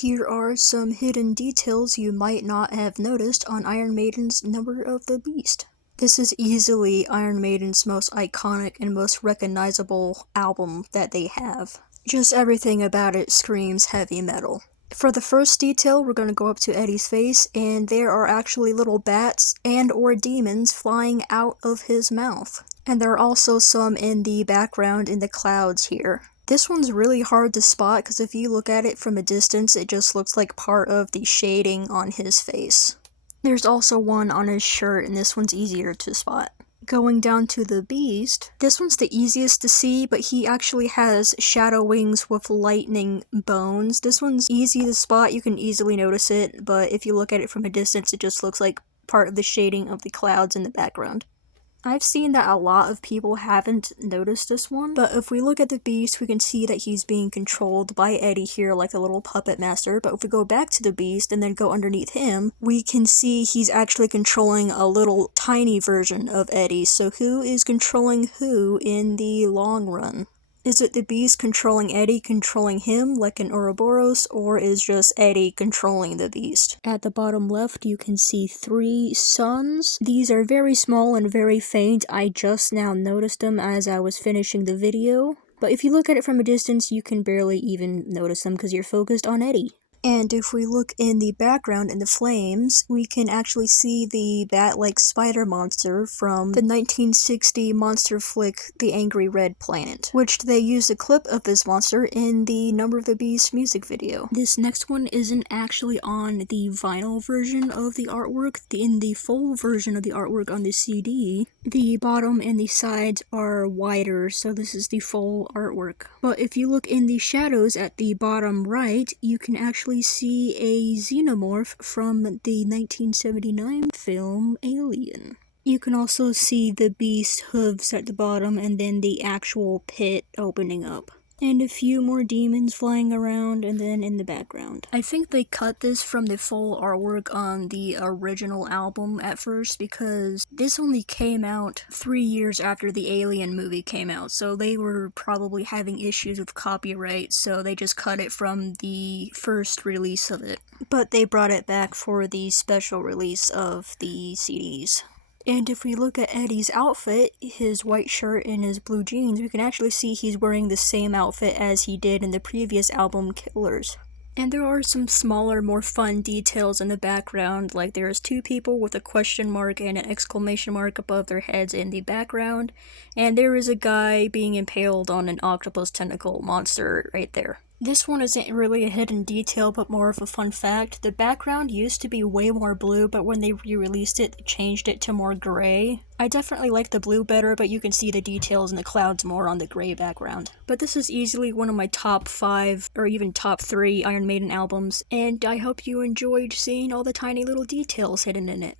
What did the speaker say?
Here are some hidden details you might not have noticed on Iron Maiden's Number of the Beast. This is easily Iron Maiden's most iconic and most recognizable album that they have. Just everything about it screams heavy metal. For the first detail, we're going to go up to Eddie's face, and there are actually little bats and/or demons flying out of his mouth. And there are also some in the background in the clouds here. This one's really hard to spot because if you look at it from a distance, it just looks like part of the shading on his face. There's also one on his shirt, and this one's easier to spot. Going down to the beast, this one's the easiest to see, but he actually has shadow wings with lightning bones. This one's easy to spot, you can easily notice it, but if you look at it from a distance, it just looks like part of the shading of the clouds in the background. I've seen that a lot of people haven't noticed this one, but if we look at the beast, we can see that he's being controlled by Eddie here like a little puppet master, but if we go back to the beast and then go underneath him, we can see he's actually controlling a little tiny version of Eddie. So who is controlling who in the long run? Is it the beast controlling Eddie, controlling him like an Ouroboros, or is just Eddie controlling the beast? At the bottom left, you can see 3 suns. These are very small and very faint. I just now noticed them as I was finishing the video. But if you look at it from a distance, you can barely even notice them because you're focused on Eddie. And if we look in the background in the flames, we can actually see the bat-like spider monster from the 1960 monster flick The Angry Red Planet, which they used a clip of this monster in the Number of the Beast music video. This next one isn't actually on the vinyl version of the artwork. In the full version of the artwork on the CD, the bottom and the sides are wider, so this is the full artwork. But if you look in the shadows at the bottom right, you can actually see a xenomorph from the 1979 film Alien. You can also see the beast hooves at the bottom and then the actual pit opening up. And a few more demons flying around and then in the background. I think they cut this from the full artwork on the original album at first because this only came out 3 years after the Alien movie came out, so they were probably having issues with copyright, so they just cut it from the first release of it. But they brought it back for the special release of the CDs. And if we look at Eddie's outfit, his white shirt and his blue jeans, we can actually see he's wearing the same outfit as he did in the previous album, Killers. And there are some smaller, more fun details in the background, like there's 2 people with a question mark and an exclamation mark above their heads in the background, and there is a guy being impaled on an octopus tentacle monster right there. This one isn't really a hidden detail, but more of a fun fact. The background used to be way more blue, but when they re-released it, they changed it to more gray. I definitely like the blue better, but you can see the details in the clouds more on the gray background. But this is easily one of my top 5, or even top 3 Iron Maiden albums, and I hope you enjoyed seeing all the tiny little details hidden in it.